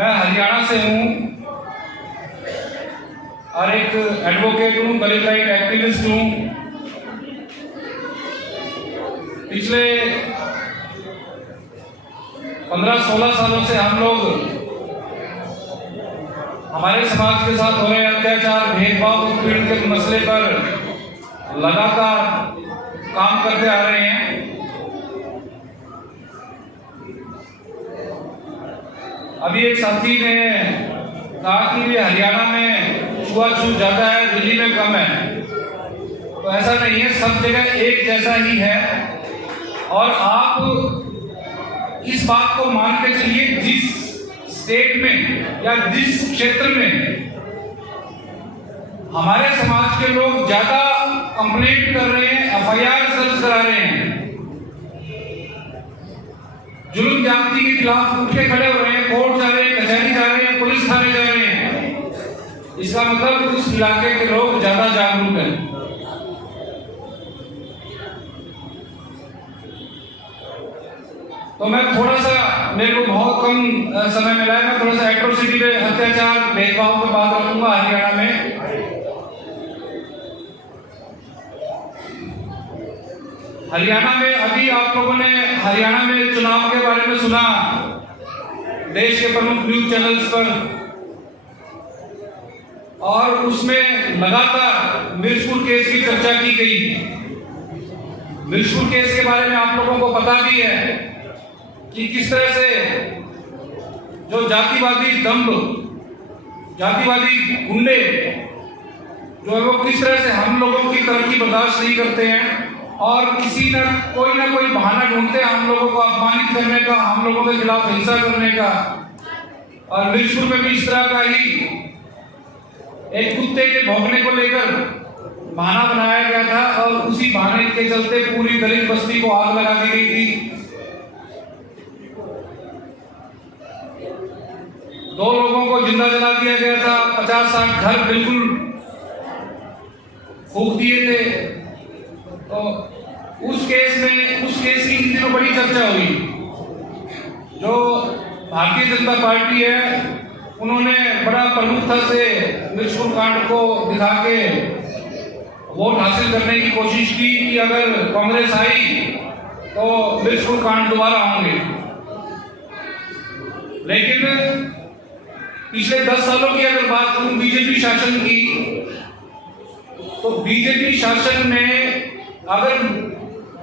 मैं हरियाणा से हूँ और एक एडवोकेट हूँ, दलित राइट एक्टिविस्ट हूँ। पिछले 15-16 सालों से हम लोग हमारे समाज के साथ हो रहे अत्याचार, भेदभाव, उत्पीड़न के मसले पर लगातार काम करते आ रहे हैं। अभी एक साथी ने कहा कि ये हरियाणा में छुआछूत ज्यादा है, दिल्ली में कम है। तो ऐसा नहीं है, सब जगह एक जैसा ही है। और आप इस बात को मान के चलिए, जिस स्टेट में या जिस क्षेत्र में हमारे समाज के लोग ज्यादा कंप्लेंट कर रहे हैं, एफआईआर दर्ज करा रहे हैं, जुल्म जाति के खिलाफ उठ के खड़े हो रहे हैं, कोर्ट जा रहे हैं, कचहरी जा रहे हैं, पुलिस थाने जा रहे हैं, इसका मतलब उस इलाके के लोग ज्यादा जागरूक हैं। तो मैं थोड़ा सा, मेरे को बहुत कम समय मिला है, मैं थोड़ा सा एट्रोसिटी पे, अत्याचार, भेदभाव पे बात रखूंगा हरियाणा में। हरियाणा में अभी आप लोगों ने हरियाणा में चुनाव के बारे में सुना देश के प्रमुख न्यूज चैनल्स पर, और उसमें लगातार मिर्चपुर केस की चर्चा की गई। मिर्चपुर केस के बारे में आप लोगों को पता भी है कि किस तरह से जो जातिवादी दंभ, जातिवादी गुंडे जो है वो किस तरह से हम लोगों की तरक्की बर्दाश्त नहीं करते हैं और किसी ना कोई बहाना ढूंढते हैं हम लोगों को अपमानित करने का, हम लोगों के खिलाफ हिंसा करने का। और मिर्चपुर में भी इस तरह का ही एक कुत्ते के भौंकने को लेकर बहाना बनाया गया था और उसी बहाने के चलते पूरी दलित बस्ती को आग लगा दी गई थी। 2 लोगों को जिंदा जला दिया गया था, 50-60 घर बिल्कुल फूंक दिए थे। तो उस केस की इन दिनों बड़ी चर्चा हुई। जो भारतीय जनता पार्टी है, उन्होंने बड़ा प्रमुखता से मिर्चपुर कांड को दिखा के वोट हासिल करने की कोशिश की कि अगर कांग्रेस आई तो मिर्चपुर कांड दोबारा होंगे। लेकिन पिछले 10 सालों की अगर बात करूं बीजेपी शासन की, तो बीजेपी शासन में अगर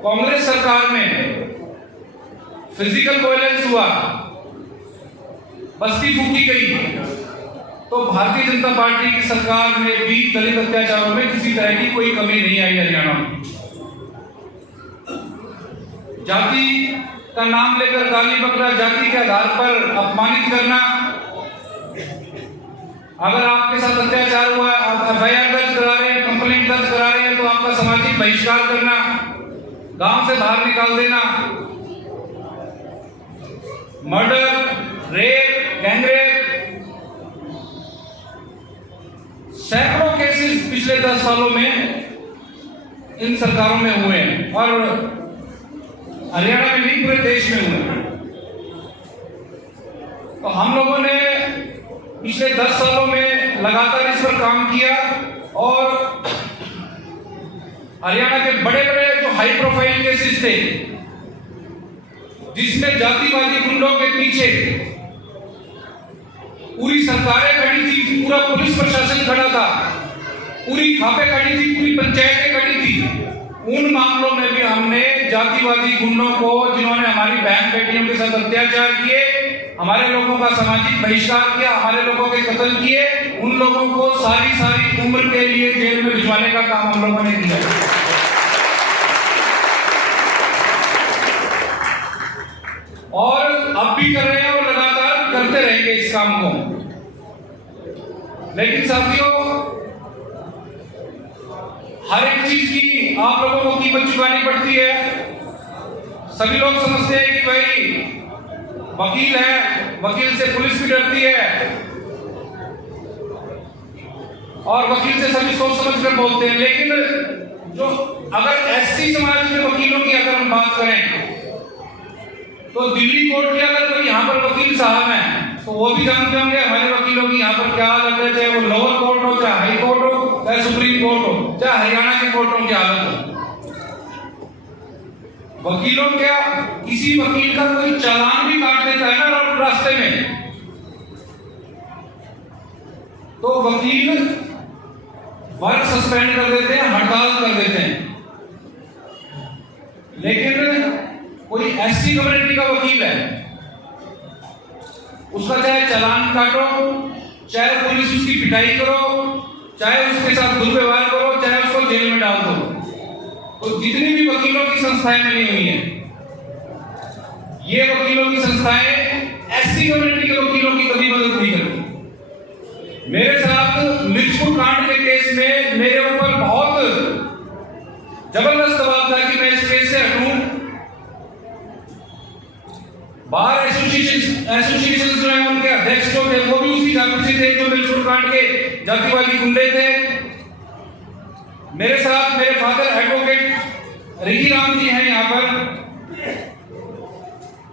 कांग्रेस सरकार में फिजिकल वायलेंस हुआ, बस्ती फूकी गई, तो भारतीय जनता पार्टी की सरकार में भी दलित अत्याचारों में किसी तरह की कोई कमी नहीं आई हरियाणा में। जाति का नाम लेकर गाली बकरा, जाति के आधार पर अपमानित करना, अगर आपके साथ अत्याचार हुआ, आप एफआईआर दर्ज करा रहे हैं, कंप्लेंट दर्ज करा रहे हैं, तो आपका सामाजिक बहिष्कार करना, गांव से बाहर निकाल देना, मर्डर, रेप, गैंगरेप, सैकड़ों केसेस पिछले 10 सालों में इन सरकारों में हुए हैं और हरियाणा में नहीं पूरे देश में हुए हैं। तो हम लोगों ने पिछले 10 सालों में लगातार इस पर काम किया और हरियाणा के बड़े बड़े जो हाई प्रोफाइल केसेस थे, जिसमें जातिवादी गुंडों के पीछे पूरी सरकारें खड़ी थी, पूरा पुलिस प्रशासन खड़ा था, पूरी खापे खड़ी थी, पूरी पंचायतें खड़ी थी, उन मामलों में भी हमने जातिवादी गुंडों को, जिन्होंने हमारी बहन बेटियों के साथ अत्याचार किए, हमारे लोगों का सामाजिक बहिष्कार किया, हमारे लोगों के कत्ल किए, उन लोगों को सारी उम्र के लिए जेल में भिजवाने का काम हम लोगों ने किया। और अब भी कर रहे हैं और लगातार करते रहेंगे इस काम को। लेकिन साथियों, हर एक चीज की आप लोगों को कीमत चुकानी पड़ती है। सभी लोग समझते हैं कि भाई वकील है, वकील से पुलिस भी डरती है और वकील से सभी सोच समझ कर बोलते हैं। लेकिन जो अगर एससी समाज के वकीलों की अगर हम बात करें, तो दिल्ली कोर्ट के अगर कोई यहाँ पर वकील साहब हैं तो वो भी जानते होंगे हमारे वकीलों की यहाँ पर क्या हालत है, चाहे वो लोअर कोर्ट हो, चाहे हाई कोर्ट हो, चाहे सुप्रीम कोर्ट हो, चाहे हरियाणा के कोर्टों की हालत हो। वकीलों क्या, किसी वकील का कोई चालान भी काट देता है ना रास्ते में, तो वकील वर्क सस्पेंड कर देते हैं, हड़ताल कर देते हैं। लेकिन कोई एससी कम्युनिटी का वकील है, उसका चाहे चालान काटो, चाहे पुलिस उसकी पिटाई करो, चाहे उसके साथ दुर्व्यवहार करो, चाहे उसको जेल में डाल दो, तो जितनी भी वकीलों की संस्थाएं बनी हुई हैं, ये वकीलों की संस्थाएं एससी कम्युनिटी के वकीलों की कभी मदद नहीं करती। मेरे साथ मिर्चपुर कांड के केस में मेरे ऊपर बहुत जबरदस्त दबाव था कि मैं इस केस से हटूं। बार एसोसिएशन जो है उनके अध्यक्ष जो थे वो भी उसी जाति से थे जो मिर्चपुर कांड के जातिवादी गुंडे थे। मेरे साथ मेरे father advocate Ricky Ram ji हैं यहाँ पर,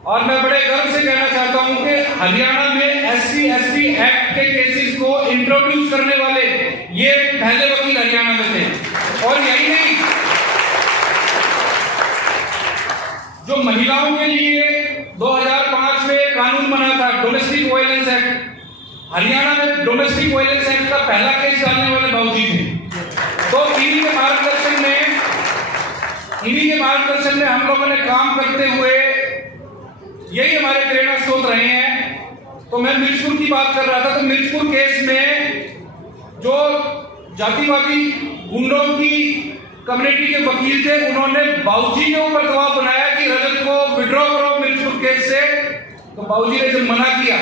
और मैं बड़े गर्व से कहना चाहता हूं कि हरियाणा में एससी एसटी एक्ट के केसेस को इंट्रोड्यूस करने वाले ये पहले वकील हरियाणा में थे। और यही नहीं, जो महिलाओं के लिए 2005 में कानून बना था डोमेस्टिक वायलेंस एक्ट, हरियाणा में डोमेस्टिक वायलेंस एक्ट का पहला केस डालने वाले बाबूजी थे। तो इन्हीं के मार्गदर्शन में हम लोगों ने काम करते हुए यही हमारे प्रेरणा स्रोत रहे हैं। तो मैं मिर्चपुर की बात कर रहा था, तो मिर्चपुर केस में जो जातिवादी गुंडों की कम्युनिटी के वकील थे, उन्होंने बाबूजी के ऊपर दबाव बनाया कि रजत को विड्रॉ करो मिर्चपुर केस से। तो बाबूजी ने जब मना किया,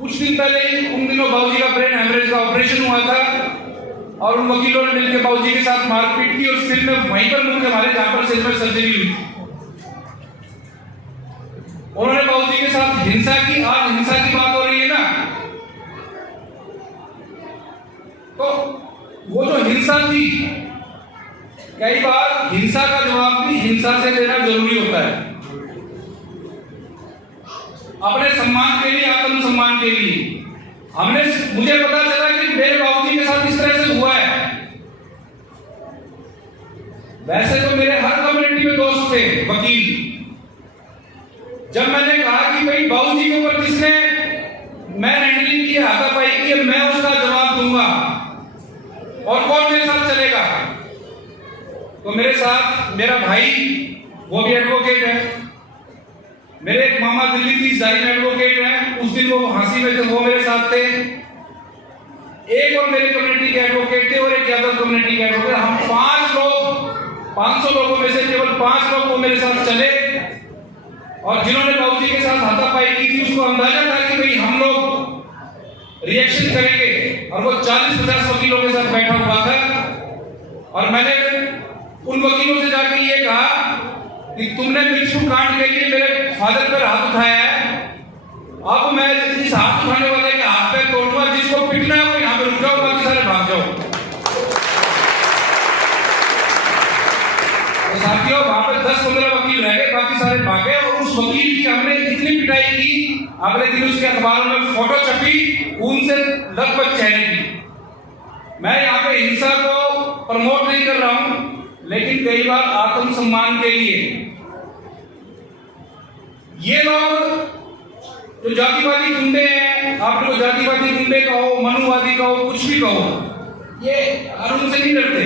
कुछ दिन पहले ही उन दिनों बाबूजी का ब्रेन हेमरेज का ऑपरेशन हुआ था, और उन वकीलों ने मिलकर बाबूजी के साथ मारपीट की, और सिर में वहीं पर मुंह के मारे जहां पर सिर में सर्जरी हुई। उन्होंने बाबूजी के साथ हिंसा की। आज हिंसा की बात हो रही है ना, तो वो जो हिंसा थी, कई बार हिंसा का जवाब भी हिंसा से देना जरूरी होता है, अपने सम्मान के लिए, आत्मसम्मान के लिए। मुझे पता चला कि मेरे बाबूजी के साथ इस तरह से हुआ है। वैसे तो मेरे हर कम्युनिटी में दोस्त थे वकील। जब मैंने कहा कि भाई बाबूजी के ऊपर जिसने मैं हैंडलिंग की, हाथापाई की, मैं उसका जवाब दूंगा, और कौन मेरे साथ चलेगा, तो मेरे साथ मेरा भाई, वो भी एडवोकेट है, मेरे एक मामा दिल्ली की जाहिर एडवोकेट है, उस दिन वो हांसी में थे, वो मेरे साथ थे, एक और मेरे कम्युनिटी के एडवोकेट थे, और एक यादव कम्युनिटी के एडवोकेट। हम 5 लोग, 500 लोगों में से केवल 5 लोग वो मेरे साथ चले, और जिन्होंने बाबूजी के साथ हाथापाई की थी, उसको अंदाजा था कि भाई हम लोग रिएक्शन करेंगे, और वो 40-50 वकीलों के साथ बैठा हुआ था। और मैंने उन वकीलों से जाके ये कहा कि तुमने मिर्चपुर कांड के लिए मेरे फादर पर हाथ उठाया है, अब मैं इस हाथ उठाने वाले के हाथ पे तोड़ूंगा, जिसको पिटना है वो यहाँ पे रुक जाओ, बाकी सारे भाग जाओ। तो साथियों, वहां पे 10-15 वकील रह गए, बाकी सारे भागे, और उस वकील की हमने इतनी पिटाई की, अगले दिन उसके अखबारों में फोटो छपी, खून से लथपथ चेहरे की। मैं यहाँ पे हिंसा को प्रमोट नहीं कर रहा हूं, लेकिन कई बार आत्मसम्मान के लिए ये लोग जो जातिवादी गुंडे हैं, आप लोग जातिवादी गुंडे कहो, मनुवादी कहो, कुछ भी कहो, ये कानून से नहीं डरते।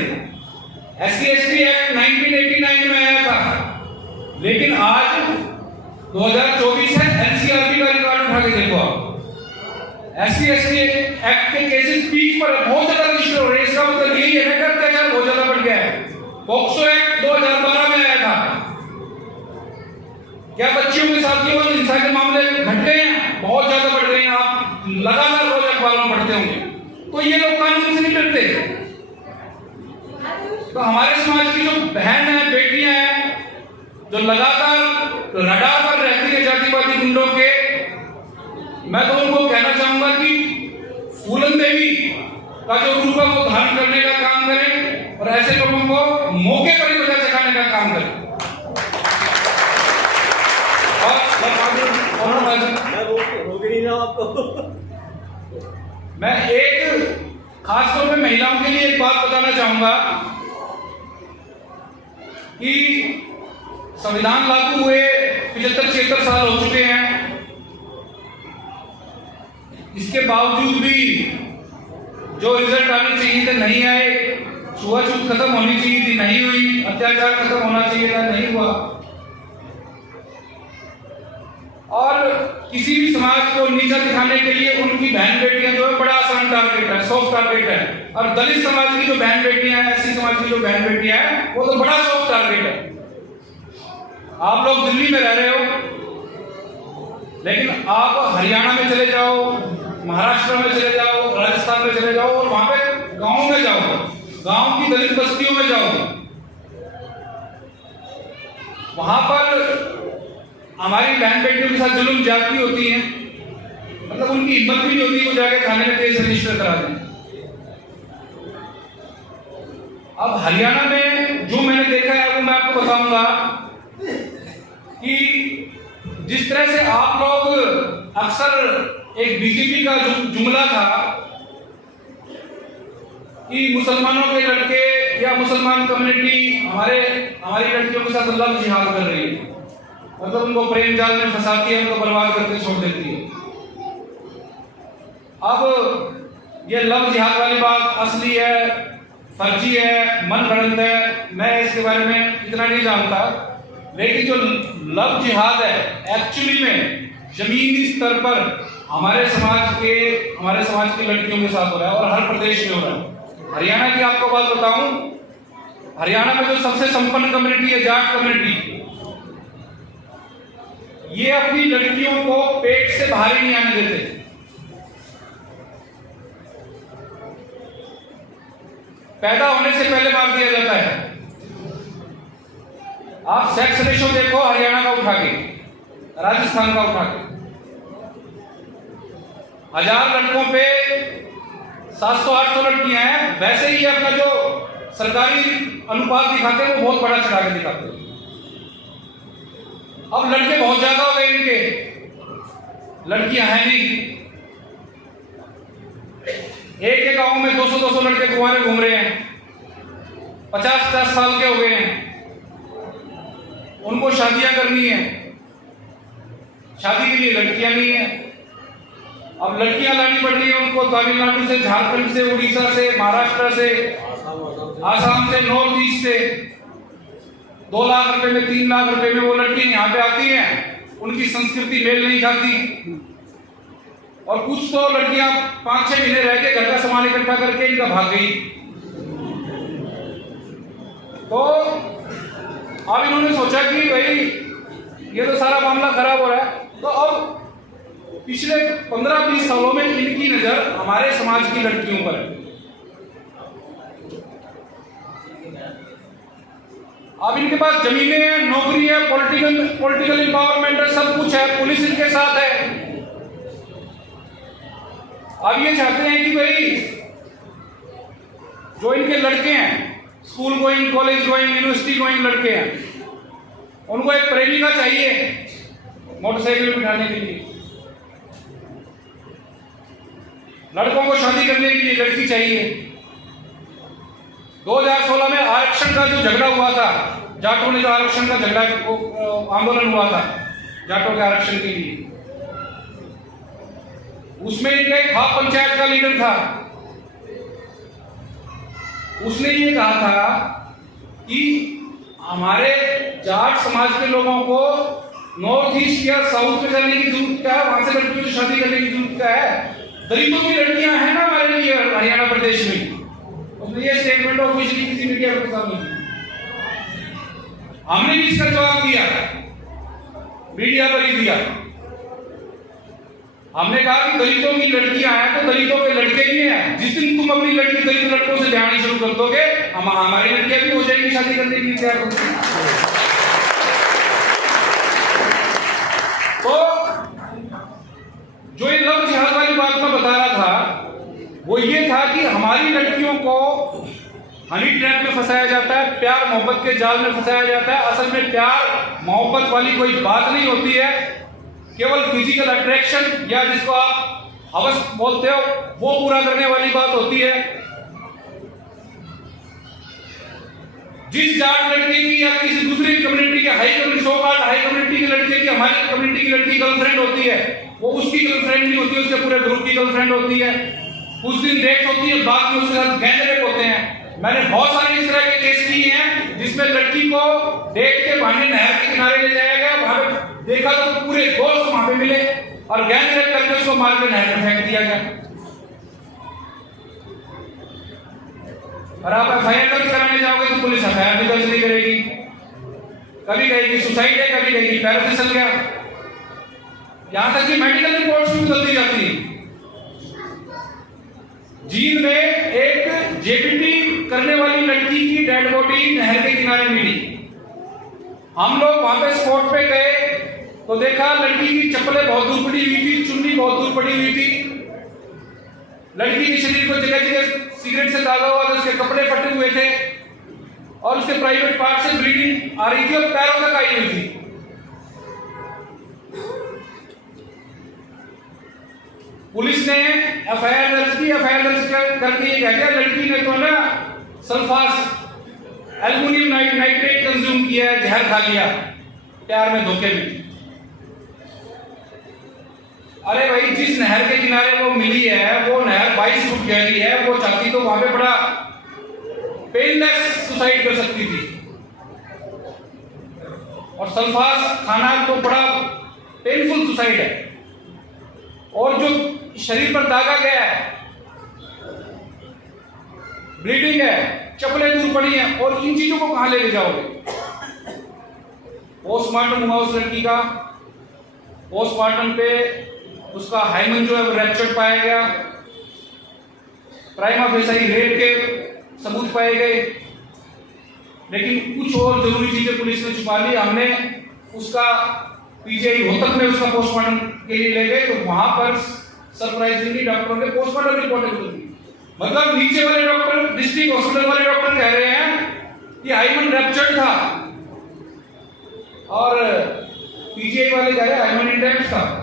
एससी एसटी एक्ट 1989 में आया था, लेकिन आज 2024 है, एनसीआरबी का रिकॉर्ड उठा के देखो आप, एससी एसटी एक्ट के केसेस पीक पर बहुत ज्यादा रजिस्टर हो रहे हैं। इसका मतलब यही है कि अत्याचार बहुत ज्यादा बढ़ गया है। पॉक्सो एक्ट 2012 में आया था, क्या बच्चियों के साथ ये हिंसा के मामले घट गए हैं, बहुत ज्यादा बढ़ गए हैं। आप लगातार रोज अखबारों में पढ़ते होंगे। तो ये लोग कानून से नहीं डरते। तो हमारे समाज की जो बहन है, बेटियां हैं, जो लगातार रडार पर रहती है जातिवादी गुंडों के, मैं तो उनको कहना चाहूंगा कि फूलन देवी का जो रूप है वो धारण करने का काम करें, और ऐसे लोगों को मौके पर ही वजह सिखाने का काम करें। और रोक नहीं रहा आपको। मैं एक खासतौर पे महिलाओं के लिए एक बात बताना चाहूंगा कि संविधान लागू हुए 75-76 साल हो चुके हैं, इसके बावजूद भी जो रिजल्ट आने चाहिए थे नहीं आए, छुआछूत खत्म होनी चाहिए थी नहीं हुई, अत्याचार खत्म होना चाहिए था नहीं हुआ, और किसी भी समाज को नीचा दिखाने के लिए उनकी बहन बेटियां जो है बड़ा आसान टारगेट है, सॉफ्ट टारगेट है, और दलित समाज की जो बहन बेटियां हैं, एससी समाज की जो बहन बेटियां हैं, वो तो बड़ा सॉफ्ट टारगेट है। आप लोग दिल्ली में रह रहे हो, लेकिन आप हरियाणा में चले जाओ, महाराष्ट्र में चले जाओ, राजस्थान में चले जाओ, और वहां पे गांव में जाओ, गांव की दलित बस्तियों में जाओ, वहां पर हमारी बहन बेटियों के साथ जुल्म ज्यादती होती है, मतलब उनकी हिम्मत भी नहीं होती वो जाके थाने में केस रजिस्टर करा दें। अब हरियाणा में जो मैंने देखा है वो मैं आपको बताऊंगा कि जिस तरह से आप लोग अक्सर एक बीजेपी का जुमला था कि मुसलमानों के लड़के या मुसलमान कम्युनिटी हमारी लड़कियों के साथ लव जिहाद कर रही है, मतलब उनको प्रेम जाल में फंसाती है, उनको बर्बाद करके छोड़ देती है। अब ये लव जिहाद वाली बात असली है, फर्जी है, मन गढ़ंत है, मैं इसके बारे में इतना नहीं जानता, लेकिन जो लव जिहाद है एक्चुअली में जमीनी स्तर पर हमारे समाज की लड़कियों के साथ हो रहा है और हर प्रदेश में हो रहा है। हरियाणा की आपको बात बताऊं, हरियाणा में जो सबसे संपन्न कम्युनिटी है जाट कम्युनिटी, ये अपनी लड़कियों को पेट से बाहर ही नहीं आने देते। पैदा होने से पहले मार दिया जाता है। आप सेक्स रेशो देखो हरियाणा का उठा के, राजस्थान का उठा के, 1000 लड़कों पे 700-800 लड़कियां हैं। वैसे ही अपना जो सरकारी अनुपात दिखाते हैं वो बहुत बड़ा चढ़ा के दिखाते हैं। अब लड़के बहुत ज्यादा हो गए इनके, लड़कियां हैं नहीं। एक गांव में 200-200 लड़के कुंवारे घूम रहे हैं, 50-50 साल के हो गए हैं, उनको शादियां करनी है, शादी के लिए लड़कियां नहीं है। अब लड़कियां लानी पड़ रही है उनको तमिलनाडु से, झारखंड से, उड़ीसा से, महाराष्ट्र से, आसाम से, नॉर्थ ईस्ट से। 2 लाख रुपए में, 3 लाख रुपए में वो लड़की यहाँ पे आती हैं, उनकी संस्कृति मेल नहीं खाती, और कुछ तो लड़कियां 5-6 महीने रह के घर का सामान इकट्ठा करके इनका भाग गई। तो अब इन्होंने सोचा कि भाई ये तो सारा मामला खराब हो रहा है, तो अब पिछले 15-20 सालों में इनकी नजर हमारे समाज की लड़कियों पर है। अब इनके पास जमीनें हैं, नौकरी है, पॉलिटिकल एम्पावरमेंट है, सब कुछ है, पुलिस इनके साथ है। अब ये चाहते हैं कि भाई जो इनके लड़के हैं, school going, college going, university going लड़के हैं, उनको एक प्रेमिका चाहिए मोटरसाइकिल बिठाने के लिए, लड़कों को शादी करने के लिए लड़की चाहिए। 2016 में आरक्षण का जो झगड़ा हुआ था, जाटों ने जो आरक्षण का झगड़ा आंदोलन हुआ था जाटों के आरक्षण के लिए, उसमें इनका एक खाप पंचायत का लीडर था, उसने ये कहा था कि हमारे जाट समाज के लोगों को नॉर्थ ईस्ट या साउथ में जाने की जरूरत क्या है, वहां से लड़कियों से शादी करने की जरूरत क्या है, दलितों की लड़कियां हैं ना हमारे लिए हरियाणा प्रदेश में। उसने ये स्टेटमेंट ऑफिशियली किसी मीडिया के सामने, हमने भी इसका जवाब दिया, मीडिया पर ही दिया। हमने कहा कि दलितों की लड़कियां हैं तो दलितों के लड़के भी हैं। जिस दिन तुम अपनी लड़की दलित लड़कों से ब्याहनी शुरू कर दोगे, हमारी लड़कियां भी हो जाएंगी शादी करने के लिए तैयार होगी। तो जो ये लव जिहाद वाली बात मैं बता रहा था वो ये था कि हमारी लड़कियों को हनी ट्रैप में फंसाया जाता है, प्यार मोहब्बत के जाल में फंसाया जाता है। असल में प्यार मोहब्बत वाली कोई बात नहीं होती है। केवल फिजिकल अट्रैक्शन या जिसको आप हवस बोलते हो वो पूरा करने वाली बात होती है। जिस जाट लड़के की या किसी दूसरी कम्युनिटी के हाई कम्युनिटी की लड़के की हमारी कम्युनिटी की लड़की गर्लफ्रेंड होती है, वो उसकी गर्लफ्रेंड नहीं होती, उसके पूरे ग्रुप की गर्लफ्रेंड होती है। उस दिन डेट होती है, बाद में उसके साथ गैंग रेप होते हैं। मैंने बहुत सारे इस तरह के केस किए हैं जिसमें लड़की को डेट के बहाने नहर के किनारे ले जाया गया, वहां पे देखा तो पूरे दोस्त वहां पे मिले और गैंग रेप करके उसको मार के नहर में फेंक दिया गया। और आप एफआईआर दर्ज कराने जाओगे तो पुलिस एफआईआर भी दर्ज नहीं करेगी, कभी कहेगी सुसाइड है, कभी कहेगी पैर फिसल गया, यहां तक कि मेडिकल रिपोर्ट्स भी बदल दी जाती है। जींद में एक जेपीटी करने वाली लड़की की डेड बॉडी नहर के किनारे मिली। हम लोग वहां पे स्पॉट पे गए तो देखा लड़की की चप्पलें बहुत दूर पड़ी हुई थी, चुन्नी बहुत दूर पड़ी हुई थी, लड़की के शरीर को जगह जगह सिगरेट से दागा हुआ था, उसके कपड़े फटे हुए थे और उसके प्राइवेट पार्ट से ब्लीडिंग आ रही थी और पैरों तक आई हुई थी। पुलिस ने एफआईआर दर्ज की, एफआईआर दर्ज करके ये कह दिया लड़की ने तो ना सल्फास एल्युमिनियम नाइट्रेट कंज्यूम किया है, जहर खा लिया प्यार में धोखे में। अरे भाई, जिस नहर के किनारे वो मिली है वो नहर 22 फुट गहरी है, वो चाहती तो वहां पे बड़ा पेनलेस सुसाइड कर सकती थी, और सल्फास खाना तो बड़ा पेनफुल सुसाइड है। और जो शरीर पर दागा गया है, ब्लीडिंग है, चप्पलें दूर पड़ी हैं, और इन चीजों को कहां लेके जाओगे? पोस्टमार्टम हुआ उस लड़की का, पोस्टमार्टम पे उसका हाइमन जो है वो रैप्चर्ड पाया गया, प्राइमा फेसाई रेप के सबूत पाए गए, लेकिन कुछ और जरूरी चीजें पुलिस ने छुपा ली। हमने उसका पीजीआई रोहतक में उसका पोस्टमार्टम के लिए ले गए तो वहां पर सरप्राइजिंगली डॉक्टरों ने पोस्टमार्टम रिपोर्ट दी। मतलब नीचे वाले डॉक्टर, डिस्ट्रिक्ट हॉस्पिटल वाले डॉक्टर कह रहे हैं कि हाइमन रैप्चर्ड था, और पीजीआई वाले कह रहे हैं हाइमन इंटैक्ट था।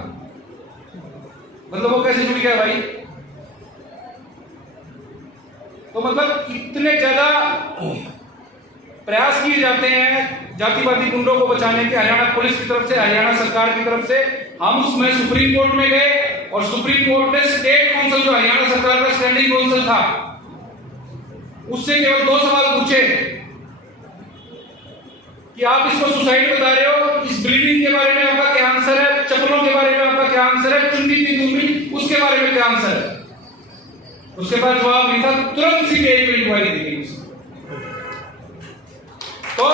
मतलब वो कैसे जुड़ गया भाई? तो मतलब इतने ज्यादा प्रयास किए जाते हैं जातिवादी गुंडों को बचाने के हरियाणा पुलिस की तरफ से, हरियाणा सरकार की तरफ से। हम उसमें सुप्रीम कोर्ट में गए और सुप्रीम कोर्ट ने स्टेट काउंसिल, जो हरियाणा सरकार का स्टैंडिंग काउंसिल था, उससे केवल 2 सवाल पूछे कि आप इसको सुसाइड बता रहे हो, इस ब्लीडिंग के बारे में आपका क्या आंसर है, चप्पलों के बारे में आपका क्या आंसर है, चुन्नी की दूरी उसके बारे में क्या आंसर है? उसके बाद जवाब नहीं था, तुरंत सीबीआई को इंक्वायरी दी गई। तो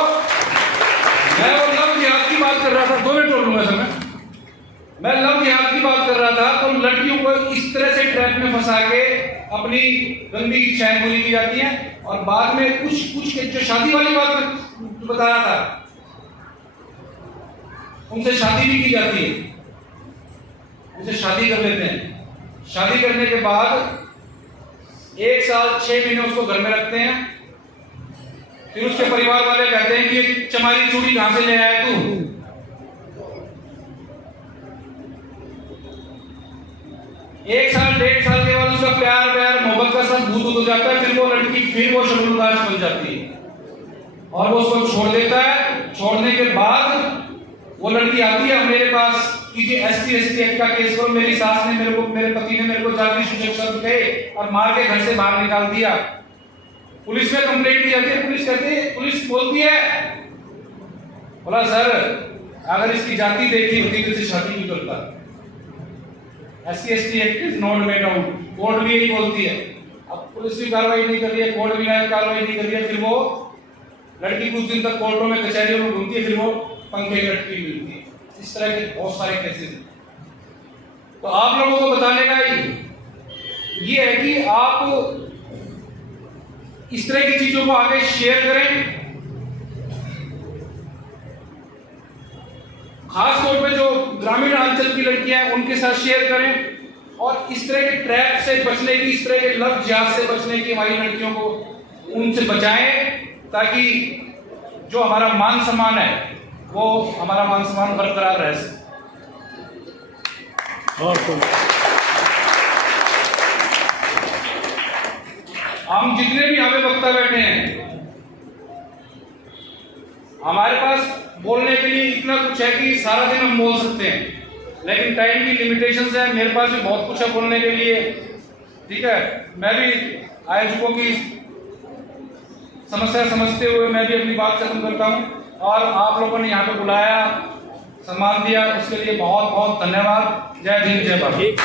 मैं वो लव जिहाद की बात कर रहा था, 2 मिनट बोलूंगा सर मैं लव जिहाद की बात कर रहा था। तो लड़कियों को इस तरह से ट्रैप में फंसा के अपनी गंदी इच्छाएं पूरी की जाती हैं, और बाद में कुछ के जो शादी वाली बात बता रहा था, उनसे शादी भी की जाती है, उनसे शादी कर लेते हैं। शादी करने के बाद 1 साल 6 महीने उसको घर में रखते हैं, फिर उसके परिवार वाले कहते हैं कि चमारी चूड़ी कहां से ले आया तू? 1 साल 1.5 साल के बाद उसका प्यार मोहब्बत का सब भूत हो जाता है, फिर वो लड़की फिर वो शगुनबाज बन जाती है और वो उसको छोड़ देता है। छोड़ने के बाद वो लड़की आती है मेरे पास कि जी SC एक्ट का केस करो, मेरी सास ने मेरे पति ने मेरे को जाति सूचक शब्द कहे और मार के घर से बाहर निकाल दिया। पुलिस में कंप्लेंट की जाती है, पुलिस बोलती है, बोला सर अगर इसकी जाति देखी होती तो इसे शादी नहीं करता। SC act is not made out, court भी यही बोलती है। अब पुलिस भी कार्रवाई नहीं कर रही है, कोर्ट भी कार्रवाई नहीं कर रही है, फिर वो लड़की कुछ दिन तक कोर्टों में कचहरियों में घूमती है, फिर वो पंखे लटकी मिलती है। इस तरह के बहुत सारे केसेस हैं। तो आप लोगों को बताने का ये है कि आप इस तरह की चीजों को आगे शेयर करें, खास तौर पे जो ग्रामीण अंचल की लड़कियां हैं उनके साथ शेयर करें, और इस तरह के ट्रैप से बचने की, इस तरह के लव जिहाद से बचने की हमारी लड़कियों को उनसे बचाएं, ताकि जो हमारा मान सम्मान है वो हमारा मान सम्मान बरकरार रह सके। हम जितने भी यहाँ पे वक्ता बैठे हैं, हमारे पास बोलने के लिए इतना कुछ है कि सारा दिन हम बोल सकते हैं, लेकिन टाइम की लिमिटेशंस है। मेरे पास भी बहुत कुछ है बोलने के लिए, ठीक है। मैं भी आयोजकों की समस्या समझते हुए मैं भी अपनी बात खत्म करता हूं, और आप लोगों ने यहाँ पे बुलाया, सम्मान दिया, उसके लिए बहुत बहुत धन्यवाद। जय हिंद, जय भारत।